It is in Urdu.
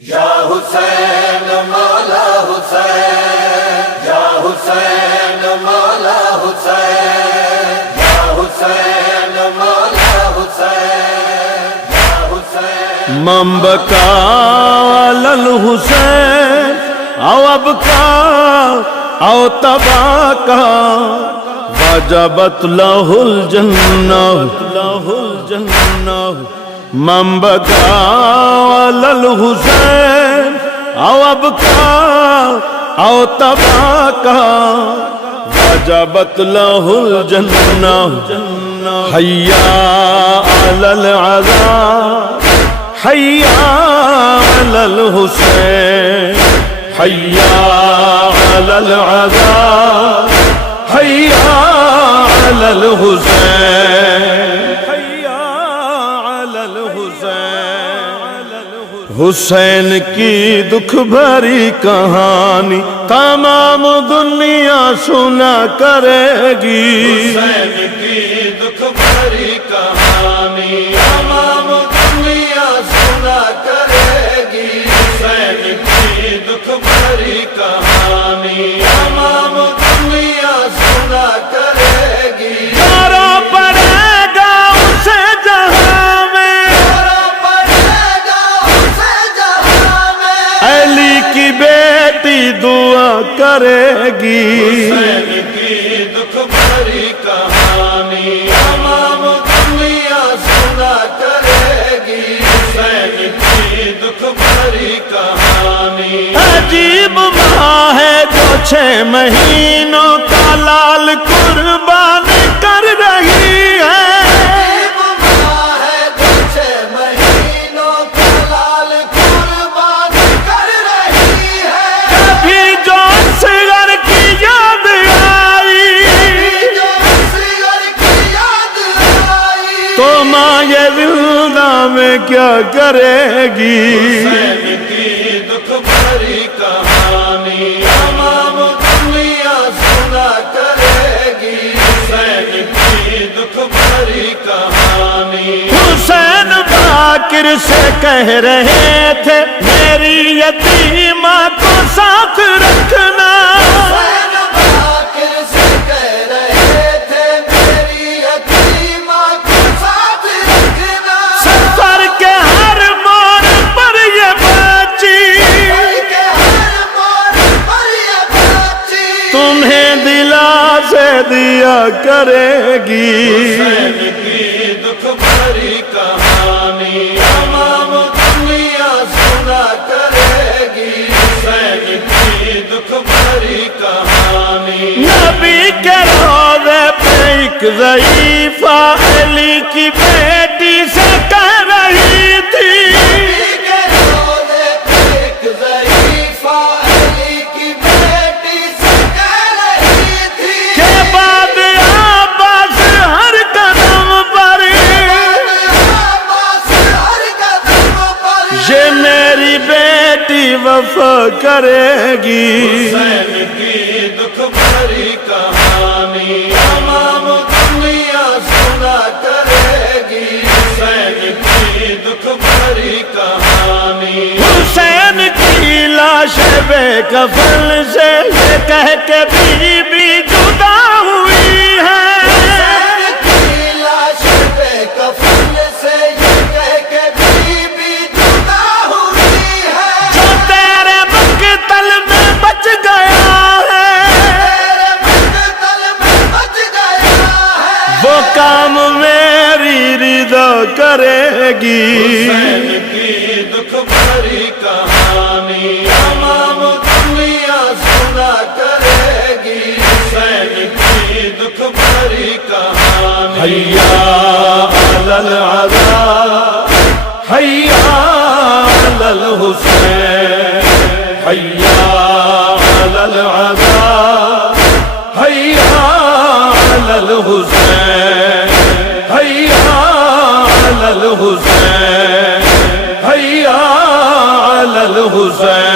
یا حسین مولا حسین، یا حسین مولا حسین، یا حسین مولا حسین، یا حسین من بكى على الحسين أو أبكى أو تباكى وجبت له الجنة من بكى على الحسين أو أبكى أو تباكى وجبت له الجنة حيا على العذاب حيا على الحسين حيا على العذاب حيا على الحسين حيا على الحسين حسین کی دکھ بھری کہانی تمام دنیا سنا کرے گی، حسین کی دکھ بھری کہانی تمام دنیا سنا کرے گی، حسین کی دکھ بھری کہانی تمام دنیا سنا کرے گی، کرو پڑے گا اسے جہاں میں، کرو پڑے گا اسے جہاں میں، علی کی بیٹی دعا کرے گی، حسین کی دکھ بھری کہانی تمام دنیا سنا کرے گی، حسین کی دکھ بھری کہانی عجیب ماں ہے جو 6 مہینوں کا لال قربان کر رہی ہے، عجیب ماں ہے جو 6 مہینوں کا لال قربان کر رہی ہے، کبھی جو اصغر کی یاد آئی جو اصغر کی یاد آئی، تو ماں یہ زندہ میں کیا کرے گی، حسین کی دکھ بھری کہانی تمام دنیا سنا کرے گی، حسین کی دکھ بھری کہانی حسین باقر سے کہہ رہے تھے میری یتیمہ کو ساتھ رکھنا، حسین باقر سے کہہ رہے تھے میری یتیمہ کو ساتھ رکھنا، سفر کے ہر موڑ پر یہ بچی کے ہر موڑ پر یہ بچی تمہیں دلا سے دیا کرے گی، حسین کی دکھ بھری کہانی تمام دنیا سنا کرے گی، حسین کی دکھ بھری کہانی نبی کے روضے پہ ایک ضعیفہ علی کی بیٹی سے کہہ رہی تھی، کے روضے پہ ایک ضعیفہ علی کی بیٹی سے کہہ رہی تھی کہ بعد عباس ہر قدم پر عباس ہر قدم پر یہ میری بیٹی وفا کرے گی، حسین کی دکھ بھری کہانی تمام دنیا سنا کرے گی، حسین کی دکھ بھری کہانی حسین کی لاش بے کفن سے یہ کہہ کے بی بی جدا ہوئی ہے، حسین کی لاش پہ کفن سے یہ کہہ کے بی بی جدا ہوئی ہے، جو تیرے مقتل میں بچ گیا ہے تیرے مقتل میں بچ گیا ہے، وہ کام میری رضا کرے گی، حسین کی دکھ بھری کہانی تمام دنیا سنا کرے گی، حسین کی دکھ بھری کہانی حیا علی العذاب حیا علی الحسین حیا علی العذاب حیا علی الحسین حیا علی الحسین حیا علی الحسین